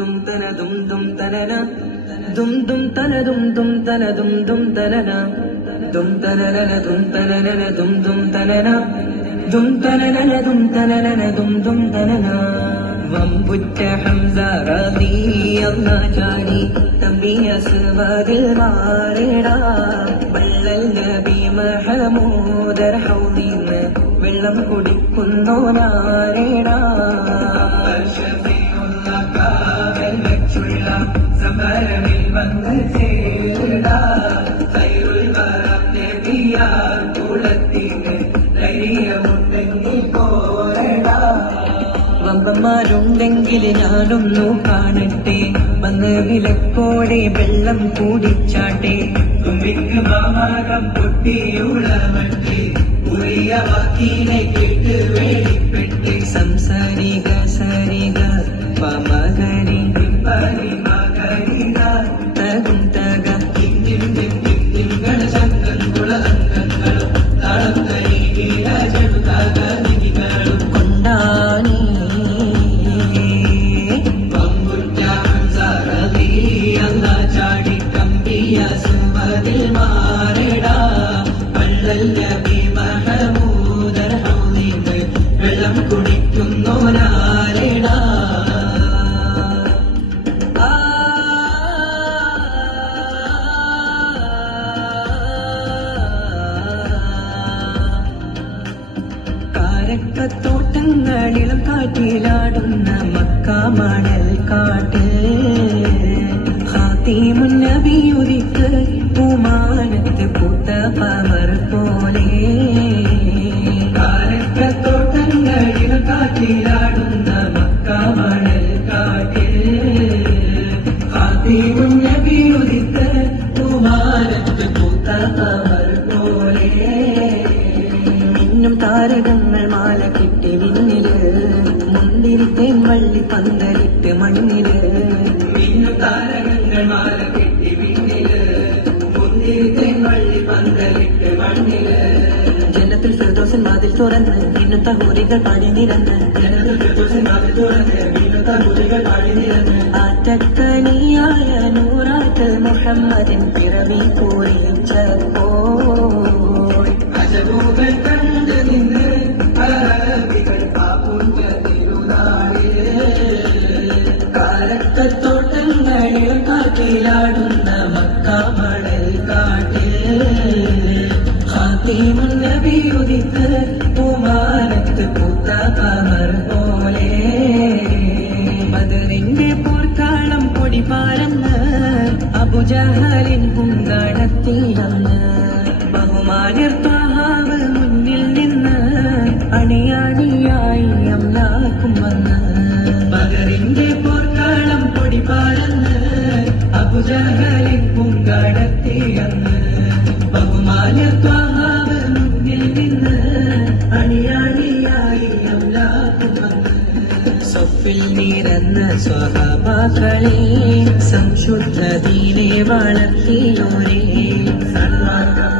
dum tana dum dum tanana dum dum tana dum dum tana dum dum tanana dum tanana dum tanana dum dum tanana dum tanana dum tanana dum dum tanana വമ്പുറ്റ Hamza റളിയല്ലാഹു ചാടി തമ്പി അസ്വദിൽ മാറിടാ വള്ളൽ നബി മഹമൂദർ ഹൗദിന്ന് വെള്ളം കുടിക്കുന്നു നാരിടാ സമരമിൽ വന്ന് ചേടാ കൈറുൽ വരം നബിയാർ കുളത്തിന് ധൈര്യമുണ്ടെങ്കിൽ പോരടാ വമ്പന്മാരുണ്ടെങ്കിൽ ഞാനൊന്നു കാണട്ടെ വന്ന് വിലക്കോടെ വെള്ളം കൂടിച്ചാട്ടെ തുമ്പിക്ക് മാമാകം പൊട്ടിയുളവട്ടെ ഉറിയ വാക്കിനെ കേട്ട് വേടിപ്പെട്ട് സംസാരിക സരിക പമകരി പരി മകരിക തകും തക തിങ്ങൾ ശങ്കൻകുള അംഗങ്ങളും താളം കൈകീഴ ചെറുതാക നികികളും കൊണ്ടാനേ സുമതിൽ മാറിടാ വള്ളൽ നബി മഹമൂദർ ഹൗദിന്ന് വെള്ളം കുടിക്കുന്നു നാരിടാ കാരക്കത്തോട്ടങ്ങളിലും കാറ്റിലാടുന്ന മക്ക മണൽ കാട്ടിൽ ഖാതിമുന്നബിയുദിക്ക് പൂമാനത്ത് പൂത്ത പമർ പോലെ കാരക്കത്തോട്ടങ്ങളിൽ കാറ്റിലാടുന്ന മക്ക മണൽ കാട്ടിൽ ഖാതിമുന്നബിയുദിക്ക് പൂമാനത്ത് പൂത്ത പമർ പോലെ മിന്നും താരകങ്ങൾ മാല കെട്ടി വിണ്ണില് മുന്തിരിത്തേൻ വള്ളി പന്തലിട്ട് മണ്ണില് മിന്നും താരകങ്ങൾ മാല കെട്ടി വിണ്ണില് മുന്തിരിത്തേൻ വള്ളി പന്തലിട്ട് മണ്ണില് ജന്നത്തുൽ ഫിർദൗസിൻ വാതിൽ തുറന്ന് ഇന്നത്തെ ഹൂരികൾ പാടി നിരന്ന് ജന്നത്തുൽ ഫിർദൗസിൻ വാതിൽ തുറന്ന് ഇന്നത്തെ ഹൂരികൾ പാടി നിരന്ന് ആറ്റക്കനിയായ നൂറാറ്റ് മുഹമ്മദിൻ പിറവി പൂരിച്ചപ്പോൾ അജബുകൾ കണ്ട് നിന്ന് അറബികൾ പാപുഞ്ച തിരുനാളില് കാരക്കത്തോട്ടങ്ങളിൽ കാറ്റിലാടുന്ന മക്ക മണൽ കാട്ടിൽ ഖാതിമുന്നബിയുദിക്ക് പൂമാനത്ത് പൂത്ത കമർ പോലെ ബദറിന്റെ പോർക്കാളം പൊടി പാരന്ന് അബുജഹലിൻ പൂങ്കാടത്തിലന്ന് ബഹുമാനിർ ത്വഹാവ് മുന്നിൽ നിന്ന് അണിയാണിയായി അംലാക്കും വന്ന് ബദറിന്റെ പോർക്കാളം പൊടി പാരന്ന് അബുജഹലിൻ പൂങ്കാടത്തിലന്ന് ബഹുമാനിർ ത്വഹാവ് മുന്നിൽ നിന്ന് അണിയാണിയായി അംലാക്കും വന്ന് സൊഫിൽ നിരന്ന സ്വഹാബാക്കളെ സംശുദ്ധ ദീനെ വളർത്തിയോരേ സന്മാർഗം